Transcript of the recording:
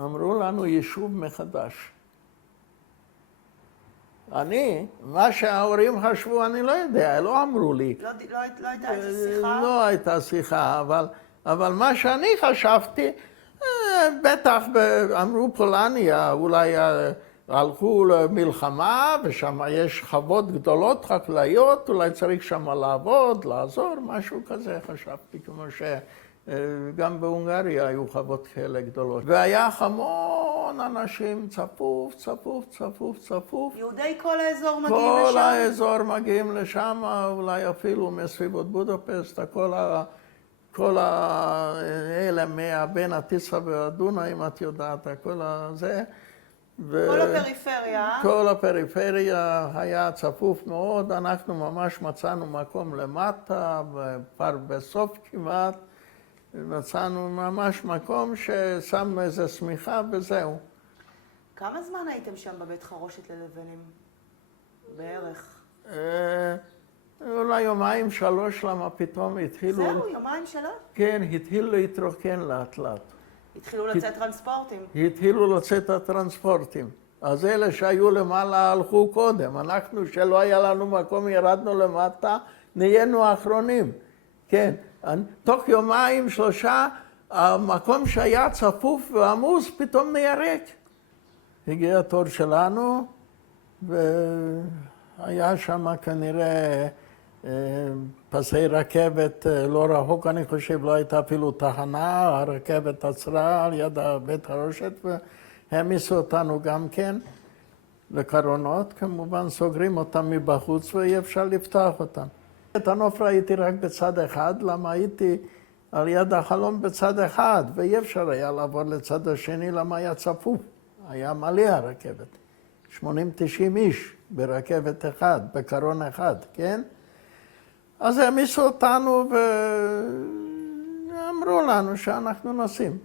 אמרו לנו יישוב מחדש. מה שההורים חשבו, אני לא יודע, לא אמרו לי. לא הייתה איזו שיחה? לא הייתה שיחה, אבל מה שאני חשבתי, בטח אמרו פולניה, אולי הלכו למלחמה, ושם יש חוות גדולות, חקלאיות, אולי צריך שם לעבוד, לעזור, משהו כזה חשבתי, כמו שגם בהונגריה היו חוות כאלה גדולות. והיה המון אנשים, צפוף, צפוף, צפוף, צפוף. יהודי כל האזור מגיעים לשם? כל האזור מגיעים לשם, אולי אפילו מסביבות בודפסט, כל האלה בין הטיסה והדונה, אם את יודעת, כל הזה. כל הפריפריה. כל הפריפריה היה צפוף מאוד, אנחנו ממש מצאנו מקום למטה, בסוף כמעט, מצאנו ממש מקום ששמנו איזה שמיכה וזהו. כמה זמן הייתם שם בבית חרושת ללבנים? בערך. אולי יומיים, שלוש, למה פתאום התחילו... זהו, יומיים, שלוש? כן, התחילו להתרוקן לאט לאט. התחילו לצאת טרנספורטים. התחילו לצאת הטרנספורטים. אז אלה שהיו למעלה הלכו קודם. אנחנו, שלא היה לנו מקום, ירדנו למטה, נהיינו האחרונים. כן, תוך יומיים, שלושה, המקום שהיה צפוף ועמוס פתאום נהיה ריק. הגיע התור שלנו, והיה שם כנראה פסי רכבת לא רחוק, אני חושב, לא הייתה אפילו תחנה, הרכבת עצרה על יד בית חרושת, והעמיסו אותנו גם כן לקרונות, כמובן סוגרים אותם מבחוץ ואי אפשר לפתוח אותם. את הנוף ראיתי רק בצד אחד, למה הייתי על יד החלום בצד אחד, ואי אפשר היה לעבור לצד השני, למה היה צפוף, היה מלא הרכבת. 80-90 איש ברכבת אחד, בקרון אחד, כן? אז העמיסו אותנו ואמרו לנו שאנחנו נוסעים.